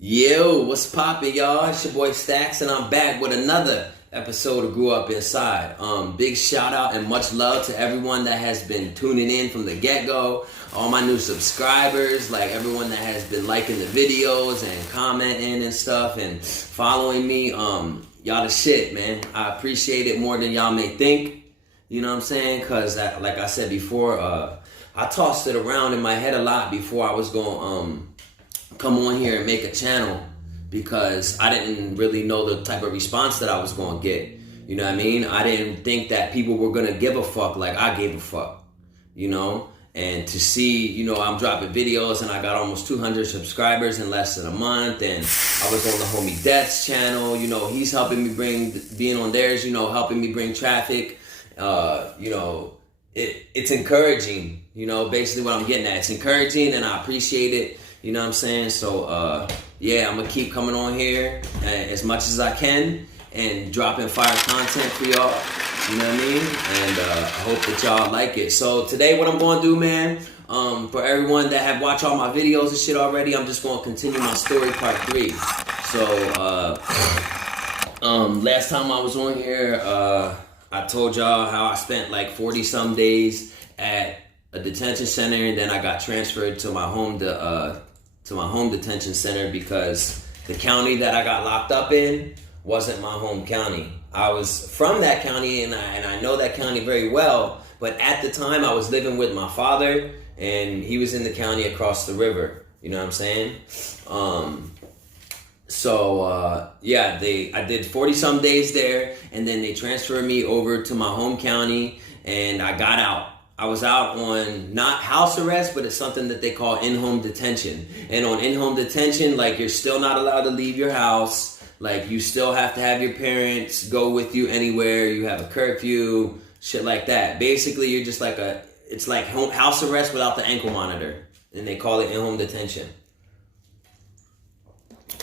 Yo, what's poppin', y'all? It's your boy Stacks, and I'm back with another episode of Grew Up Inside. Big shout out and much love to everyone that has been tuning in from the get-go. All my new subscribers, like everyone that has been liking the videos and commenting and stuff and following me. Y'all the shit, man. I appreciate it more than y'all may think. You know what I'm saying? Cause like I said before, I tossed it around in my head a lot before I was going come on here and make a channel, because I didn't really know the type of response that I was going to get. You know what I mean? I didn't think that people were going to give a fuck like I gave a fuck, you know? And to see, you know, I'm dropping videos and I got almost 200 subscribers in less than a month, and I was on the homie Death's channel, you know, he's helping me being on theirs, you know, helping me bring traffic. You know, it's encouraging, you know, basically what I'm getting at. It's encouraging and I appreciate it. You know what I'm saying? So, yeah, I'm going to keep coming on here as much as I can and dropping fire content for y'all. You know what I mean? And I hope that y'all like it. So today what I'm going to do, man, for everyone that have watched all my videos and shit already, I'm just going to continue my story part 3. So, last time I was on here, I told y'all how I spent like 40 some days at a detention center, and then I got transferred to my home detention center because the county that I got locked up in wasn't my home county. I was from that county and I know that county very well, but at the time I was living with my father and he was in the county across the river. You know what I'm saying? Yeah, I did 40 some days there, and then they transferred me over to my home county, and I got out. I was out on not house arrest, but it's something that they call in-home detention. And on in-home detention, like, you're still not allowed to leave your house. Like, you still have to have your parents go with you anywhere. You have a curfew, shit like that. Basically, you're just like it's like house arrest without the ankle monitor. And they call it in-home detention.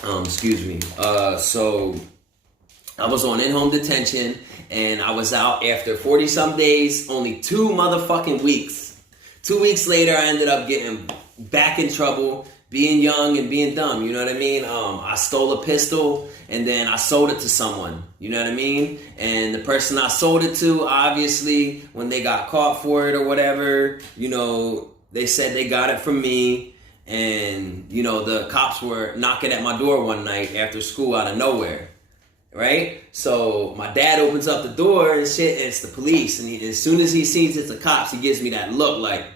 Excuse me. So I was on in-home detention, and I was out after 40 some days, only 2 motherfucking weeks. 2 weeks later, I ended up getting back in trouble, being young and being dumb, you know what I mean? I stole a pistol, and then I sold it to someone, you know what I mean? And the person I sold it to, obviously, when they got caught for it or whatever, you know, they said they got it from me. And, you know, the cops were knocking at my door one night after school out of nowhere, right? So my dad opens up the door and shit, and it's the police. And as soon as he sees it's the cops, he gives me that look like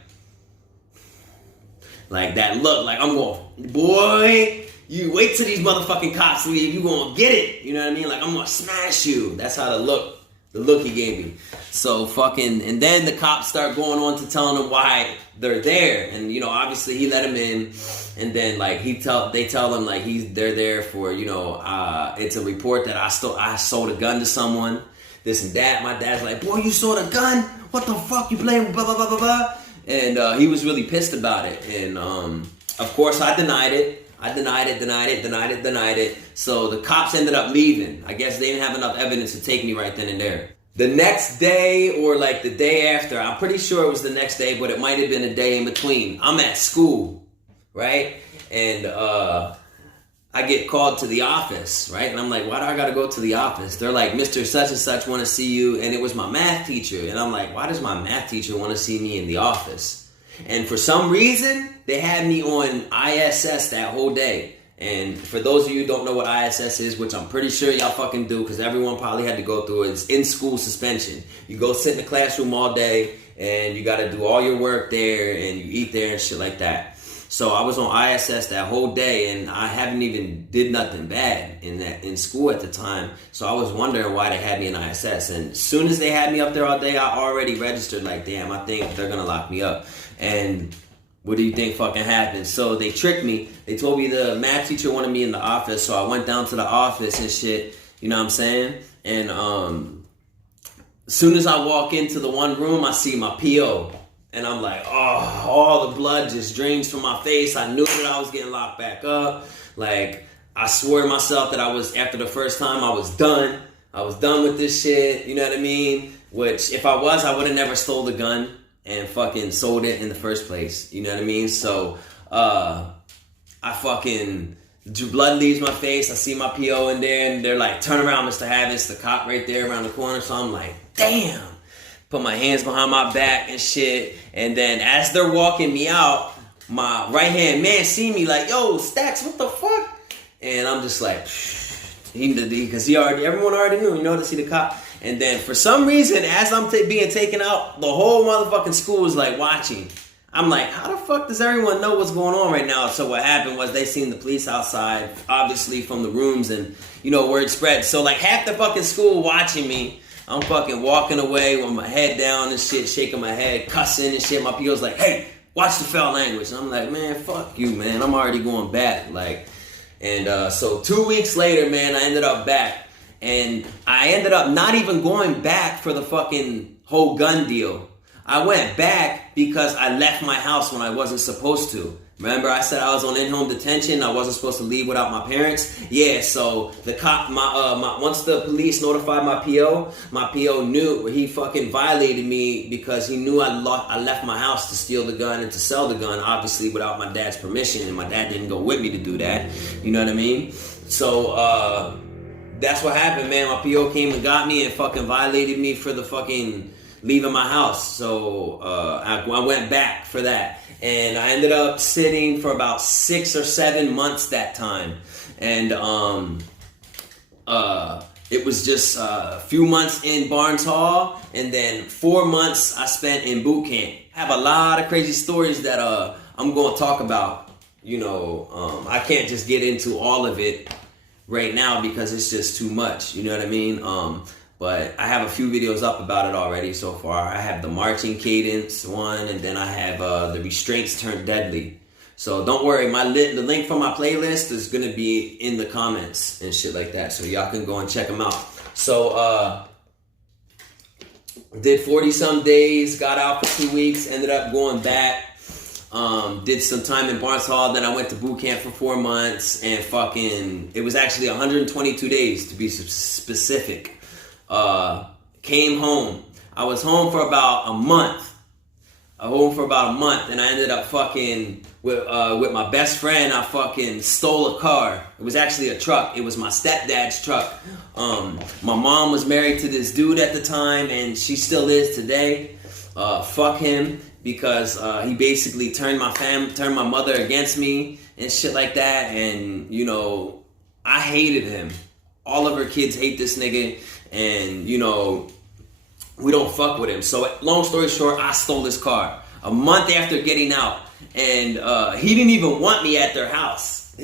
I'm going, boy, you wait till these motherfucking cops leave, you gonna get it. You know what I mean? Like, I'm gonna smash you. That's how the look he gave me. So and then the cops start going on to telling him why they're there. And, you know, obviously he let him in, and then like they tell him like they're there for, you know, it's a report that I sold a gun to someone, this and that. My dad's like, boy, you sold a gun? What the fuck, you playing with blah blah blah blah blah? And he was really pissed about it. And of course I denied it. Denied it. So the cops ended up leaving. I guess they didn't have enough evidence to take me right then and there. The next day, or like the day after, I'm pretty sure it was the next day, but it might have been a day in between. I'm at school, right? And I get called to the office, right? And I'm like, why do I gotta go to the office? They're like, Mr. Such and Such want to see you. And it was my math teacher. And I'm like, why does my math teacher want to see me in the office? And for some reason, they had me on ISS that whole day. And for those of you who don't know what ISS is, which I'm pretty sure y'all fucking do, because everyone probably had to go through it, it's in-school suspension. You go sit in the classroom all day, and you got to do all your work there, and you eat there and shit like that. So I was on ISS that whole day, and I haven't even did nothing bad in school at the time. So I was wondering why they had me in ISS. And as soon as they had me up there all day, I already registered like, damn, I think they're going to lock me up. And what do you think fucking happened? So they tricked me. They told me the math teacher wanted me in the office, so I went down to the office and shit, you know what I'm saying? And as soon as I walk into the one room, I see my PO. And I'm like, oh, all the blood just drains from my face. I knew that I was getting locked back up. Like, I swore to myself that after the first time, I was done. I was done with this shit, you know what I mean? Which, if I would have never stole the gun and fucking sold it in the first place. You know what I mean? So, I fucking blood leaves my face. I see my PO in there, and they're like, turn around, Mr. Havis, the cop right there around the corner. So I'm like, damn. Put my hands behind my back and shit. And then as they're walking me out, my right-hand man see me like, yo, Stacks, what the fuck? And I'm just like, because everyone already knew, to see the cop. And then for some reason, as I'm being taken out, the whole motherfucking school was like watching. I'm like, how the fuck does everyone know what's going on right now? So what happened was they seen the police outside, obviously from the rooms, and word spread. So like half the fucking school watching me. I'm fucking walking away with my head down and shit, shaking my head, cussing and shit. My PO's like, hey, watch the foul language. And I'm like, man, fuck you, man. I'm already going back. So 2 weeks later, man, I ended up back. And I ended up not even going back for the fucking whole gun deal. I went back because I left my house when I wasn't supposed to. Remember, I said I was on in-home detention. I wasn't supposed to leave without my parents. Yeah, so the cop, once the police notified my PO knew he fucking violated me because he knew I left my house to steal the gun and to sell the gun, obviously without my dad's permission, and my dad didn't go with me to do that. You know what I mean? So that's what happened, man. My PO came and got me and fucking violated me for the fucking leaving my house. So I went back for that. And I ended up sitting for about 6 or 7 months that time. And it was just a few months in Barnes Hall, and then 4 months I spent in boot camp. I have a lot of crazy stories that I'm going to talk about. I can't just get into all of it right now because it's just too much. You know what I mean? But I have a few videos up about it already so far. I have the marching cadence one, and then I have the restraints turned deadly. So don't worry, the link for my playlist is gonna be in the comments and shit like that. So y'all can go and check them out. So did 40 some days, got out for 2 weeks, ended up going back. Did some time in Barnes Hall, then I went to boot camp for 4 months, and it was actually 122 days to be specific. Came home. I was home for about a month. And I ended up fucking with my best friend. I fucking stole a car. It was actually a truck. It was my stepdad's truck. My mom was married to this dude at the time, and she still is today. Fuck him, because he basically turned my mother against me and shit like that. And I hated him. All of her kids hate this nigga, and we don't fuck with him. So long story short, I stole this car a month after getting out, and he didn't even want me at their house.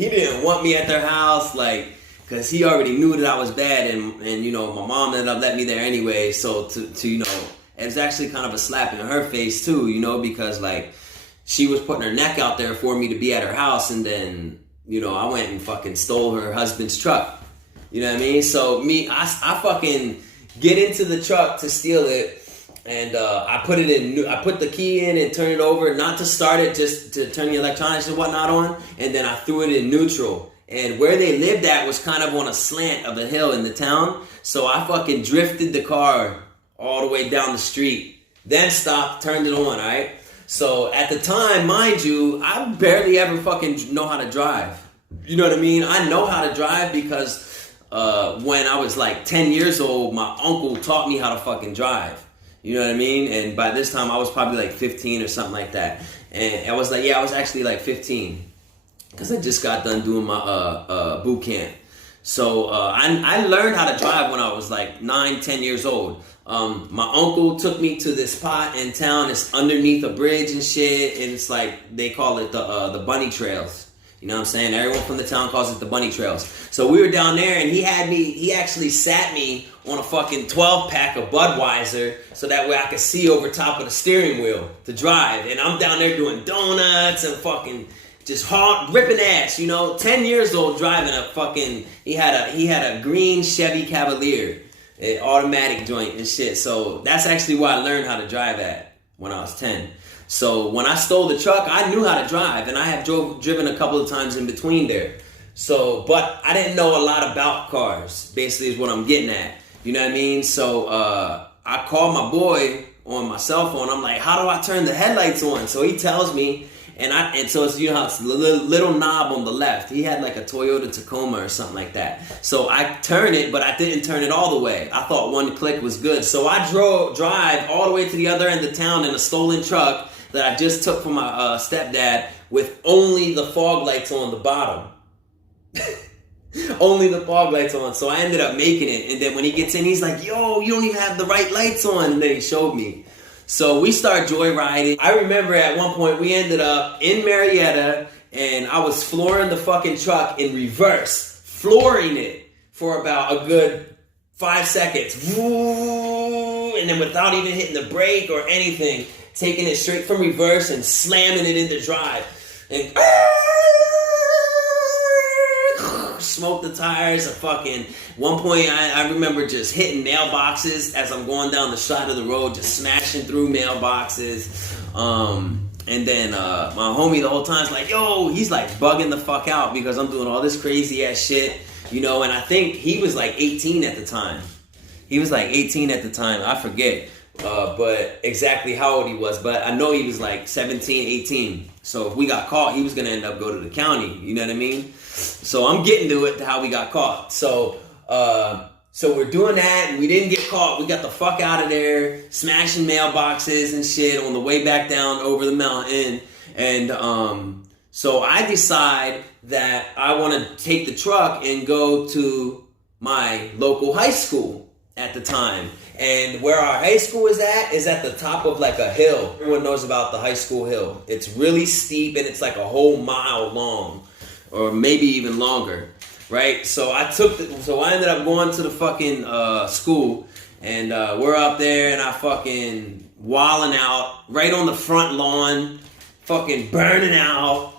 Like, because he already knew that I was bad, and my mom ended up letting me there anyway. So it was actually kind of a slap in her face too, because like she was putting her neck out there for me to be at her house, and then I went and fucking stole her husband's truck. You know what I mean? So I fucking get into the truck to steal it, and I put the key in and turn it over, not to start it, just to turn the electronics and whatnot on, and then I threw it in neutral. And where they lived at was kind of on a slant of a hill in the town, so I fucking drifted the car all the way down the street, then stopped, turned it on, alright? So at the time, mind you, I barely ever fucking know how to drive. You know what I mean? I know how to drive because when I was like 10 years old, my uncle taught me how to fucking drive. You know what I mean? And by this time, I was probably like 15 or something like that. And I was actually like 15. Because I just got done doing my boot camp. So I learned how to drive when I was like 9, 10 years old. My uncle took me to this spot in town. It's underneath a bridge and shit. And it's like, they call it the bunny trails. You know what I'm saying? Everyone from the town calls it the bunny trails. So we were down there, and he actually sat me on a fucking 12-pack of Budweiser so that way I could see over top of the steering wheel to drive. And I'm down there doing donuts and fucking just hard ripping ass, 10 years old driving a fucking, he had a green Chevy Cavalier, an automatic joint and shit. So that's actually where I learned how to drive at when I was 10. So when I stole the truck, I knew how to drive, and I have driven a couple of times in between there. So, but I didn't know a lot about cars, basically is what I'm getting at. You know what I mean? So I called my boy on my cell phone. I'm like, how do I turn the headlights on? So he tells me, And so it's, you know how it's a little knob on the left. He had like a Toyota Tacoma or something like that. So I turned it, but I didn't turn it all the way. I thought one click was good. So I drive all the way to the other end of town in a stolen truck that I just took from my stepdad with only the fog lights on the bottom. Only the fog lights on. So I ended up making it. And then when he gets in, he's like, yo, you don't even have the right lights on. And then he showed me. So we start joyriding. I remember at one point we ended up in Marietta and I was flooring the fucking truck in reverse. Flooring it for about a good 5 seconds. And then without even hitting the brake or anything, taking it straight from reverse and slamming it into drive. And smoke the tires. One point I remember just hitting mailboxes as I'm going down the side of the road, just smashing through mailboxes. And then my homie the whole time's like, yo, he's like bugging the fuck out because I'm doing all this crazy ass shit, you know. And I think he was like 18 at the time. I forget but exactly how old he was, but I know he was like 17, 18. So if we got caught, he was gonna end up going to the county, you know what I mean? So I'm getting to it, to how we got caught. So we're doing that, and we didn't get caught. We got the fuck out of there, smashing mailboxes and shit on the way back down over the mountain. And so I decide that I want to take the truck and go to my local high school at the time. And where our high school is at the top of like a hill. Everyone knows about the high school hill. It's really steep, and it's like a whole mile long, or maybe even longer, right? So I ended up going to the fucking school, and we're up there, and I fucking wilding out right on the front lawn, fucking burning out,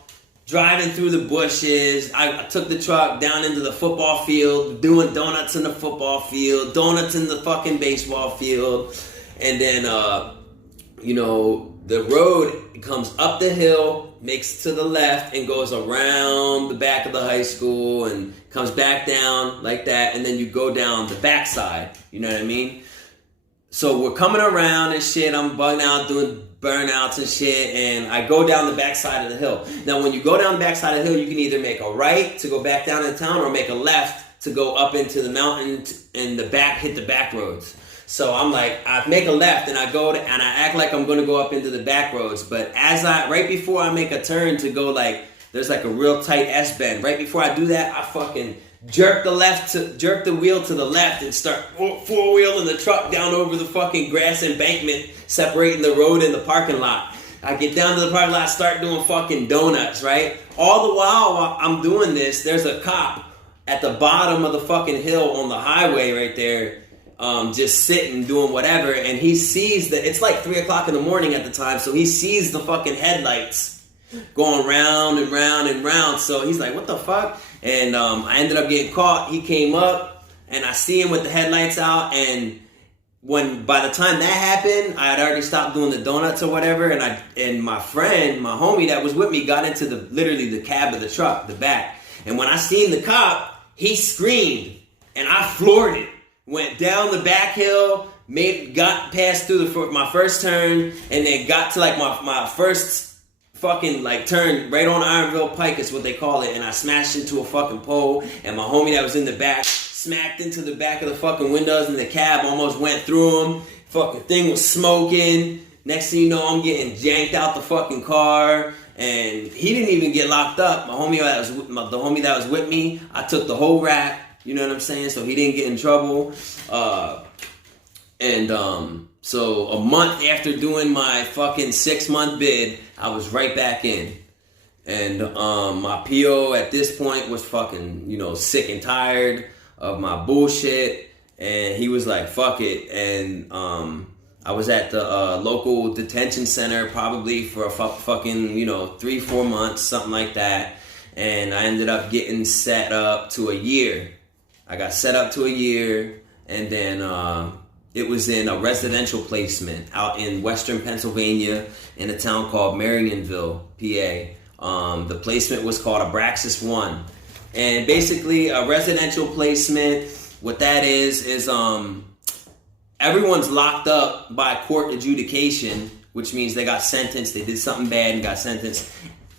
driving through the bushes. I took the truck down into the football field, doing donuts in the football field, donuts in the fucking baseball field, and then the road comes up the hill, makes to the left, and goes around the back of the high school and comes back down like that, and then you go down the backside, you know what I mean? So we're coming around and shit, I'm bugging out, doing burnouts and shit, and I go down the backside of the hill. Now when you go down the backside of the hill, you can either make a right to go back down into town or make a left to go up into the mountain and hit the back roads. So I'm like, I make a left and I go and I act like I'm going to go up into the back roads. But right before I make a turn to go, like, there's like a real tight S bend. Right before I do that, I fucking jerk the wheel to the left and start four-wheeling the truck down over the fucking grass embankment separating the road and the parking lot. I get down to the parking lot, start doing fucking donuts, right? All the while I'm doing this, there's a cop at the bottom of the fucking hill on the highway right there, just sitting, doing whatever, and he sees that it's like 3 o'clock in the morning at the time, so he sees the fucking headlights going round and round and round. So he's like, what the fuck? And I ended up getting caught. He came up, and I see him with the headlights out, and by the time that happened, I had already stopped doing the donuts or whatever, and my friend, my homie that was with me, got into literally the cab of the truck, the back. And when I seen the cop, he screamed, and I floored it. Went down the back hill, got past through my first turn, and then got to like my first fucking like turn right on Ironville Pike is what they call it, and I smashed into a fucking pole, and my homie that was in the back smacked into the back of the fucking windows, and the cab almost went through him. Fucking thing was smoking. Next thing you know, I'm getting janked out the fucking car, and he didn't even get locked up. The homie that was with me, I took the whole rap. You know what I'm saying? So he didn't get in trouble. So a month after doing my fucking 6-month bid, I was right back in. And my PO at this point was fucking, sick and tired of my bullshit. And he was like, fuck it. And I was at the local detention center probably for a fucking, 3-4 months, something like that. And I ended up getting set up to a year. I got set up to a year, and then it was in a residential placement out in western Pennsylvania in a town called Marionville, PA. The placement was called Abraxas 1. And basically a residential placement, what that is everyone's locked up by court adjudication which means they got sentenced. They did something bad and got sentenced.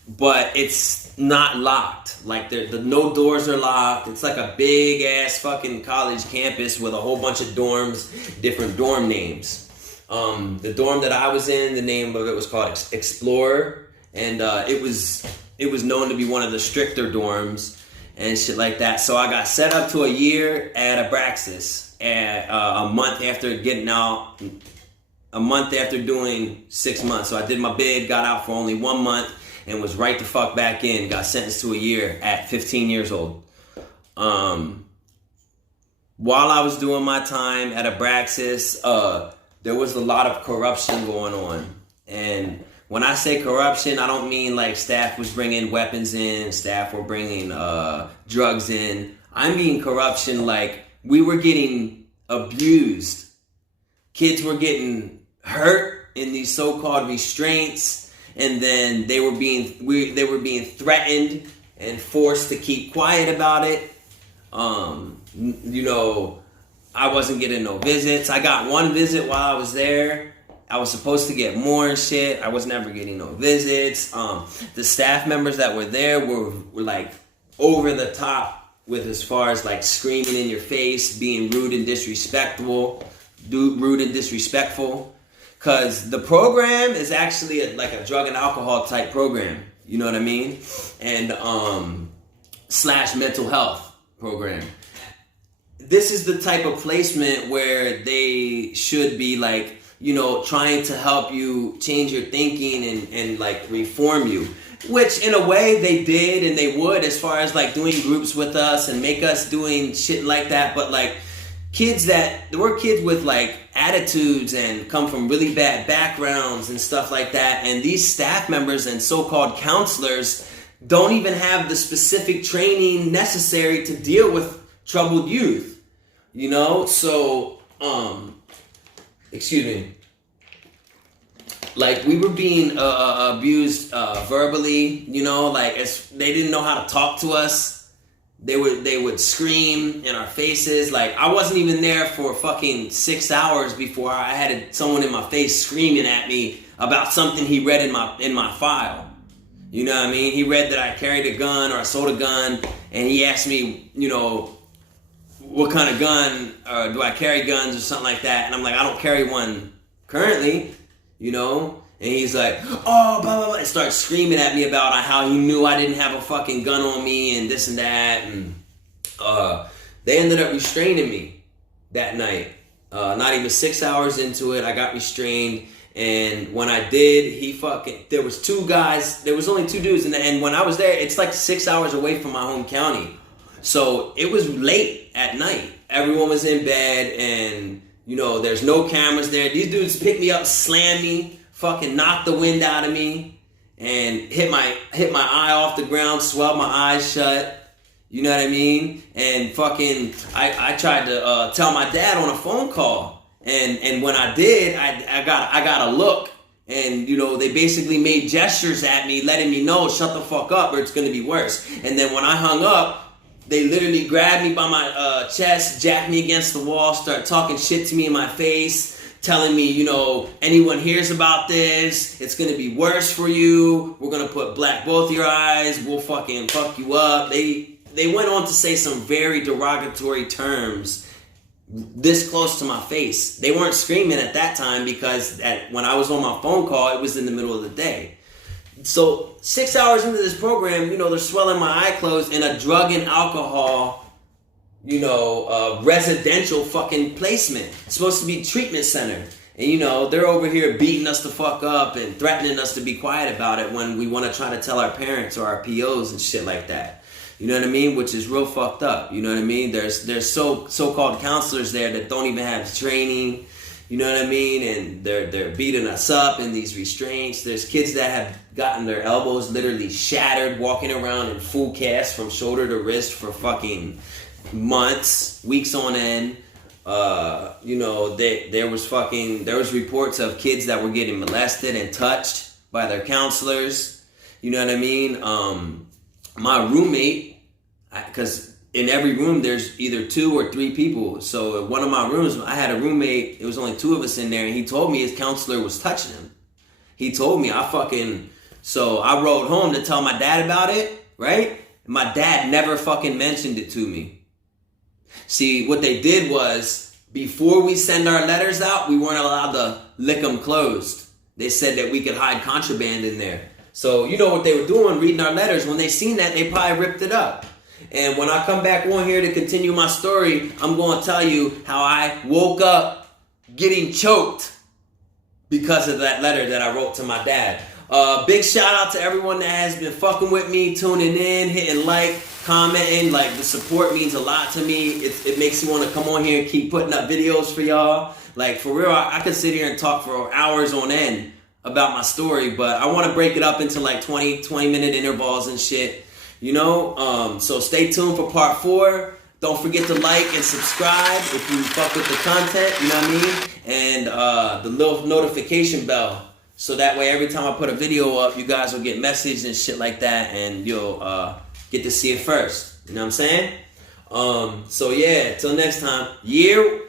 But it's not locked. Like the no doors are locked. It's like a big ass fucking college campus with a whole bunch of dorms, different dorm names. The dorm that I was in, the name of it was called Explorer, and it was known to be one of the stricter dorms and shit like that. So I got set up to a year at Abraxas, a month after getting out, a month after doing 6 months. So I did my bid, got out for only 1 month, and was right the fuck back in. Got sentenced to a year at 15 years old. While I was doing my time at Abraxas, there was a lot of corruption going on. And when I say corruption, I don't mean like staff was bringing weapons in, staff were bringing drugs in. I mean corruption like we were getting abused. Kids were getting hurt in these so-called restraints. And then they were being threatened and forced to keep quiet about it. You know, I wasn't getting no visits. I got one visit while I was there. I was supposed to get more and shit. I was never getting no visits. The staff members that were there were like over the top with as far as like screaming in your face, being rude and disrespectful. Because the program is actually like a drug and alcohol type program. You know what I mean? And / mental health program. This is the type of placement where they should be like, you know, trying to help you change your thinking and like reform you. Which in a way they did and they would, as far as like doing groups with us and make us doing shit like that. But like there were kids with like attitudes and come from really bad backgrounds and stuff like that. And these staff members and so-called counselors don't even have the specific training necessary to deal with troubled youth, you know? So, excuse me. Like we were being abused verbally, you know, like they didn't know how to talk to us. They would scream in our faces. Like I wasn't even there for fucking 6 hours before I had someone in my face screaming at me about something he read in my file. You know what I mean? He read that I carried a gun or I sold a gun, and he asked me, you know, what kind of gun, or do I carry guns or something like that? And I'm like, I don't carry one currently, you know? And he's like, oh, blah, blah, blah. And starts screaming at me about how he knew I didn't have a fucking gun on me and this and that. And they ended up restraining me that night. Not even 6 hours into it, I got restrained. And when I did, there was only two dudes. And when I was there, it's like 6 hours away from my home county. So it was late at night. Everyone was in bed and, you know, there's no cameras there. These dudes picked me up, slammed me, fucking knocked the wind out of me, and hit my eye off the ground, swelled my eyes shut. You know what I mean? And fucking, I tried to tell my dad on a phone call, and when I did, I got a look, and you know they basically made gestures at me, letting me know shut the fuck up or it's gonna be worse. And then when I hung up, they literally grabbed me by my chest, jacked me against the wall, started talking shit to me in my face. Telling me, you know, anyone hears about this, it's gonna be worse for you. We're gonna put black both your eyes. We'll fucking fuck you up. They went on to say some very derogatory terms this close to my face. They weren't screaming at that time because when I was on my phone call, it was in the middle of the day. So 6 hours into this program, you know, they're swelling my eye closed in a drug and alcohol, you know, residential fucking placement. It's supposed to be treatment center. And, you know, they're over here beating us the fuck up and threatening us to be quiet about it when we want to try to tell our parents or our POs and shit like that. You know what I mean? Which is real fucked up. You know what I mean? There's so-called counselors there that don't even have training. You know what I mean? And they're beating us up in these restraints. There's kids that have gotten their elbows literally shattered, walking around in full cast from shoulder to wrist for fucking months, weeks on end. You know, there was reports of kids that were getting molested and touched by their counselors. You know what I mean? My roommate, because in every room there's either 2 or 3 people. So in one of my rooms, I had a roommate. It was only 2 of us in there, and he told me his counselor was touching him. He told me, so I wrote home to tell my dad about it, right? My dad never fucking mentioned it to me. See, what they did was, before we send our letters out, we weren't allowed to lick them closed. They said that we could hide contraband in there. So you know what they were doing, reading our letters. When they seen that, they probably ripped it up. And when I come back on here to continue my story, I'm going to tell you how I woke up getting choked because of that letter that I wrote to my dad. Big shout out to everyone that has been fucking with me, tuning in, hitting like, commenting. Like, the support means a lot to me. It makes me want to come on here and keep putting up videos for y'all. Like, for real, I could sit here and talk for hours on end about my story, but I want to break it up into like 20-minute intervals and shit. You know, so stay tuned for part 4. Don't forget to like and subscribe if you fuck with the content, you know what I mean? And the little notification bell, so that way every time I put a video up, you guys will get messages and shit like that, and you'll get to see it first. You know what I'm saying? So yeah, till next time. Yerrro.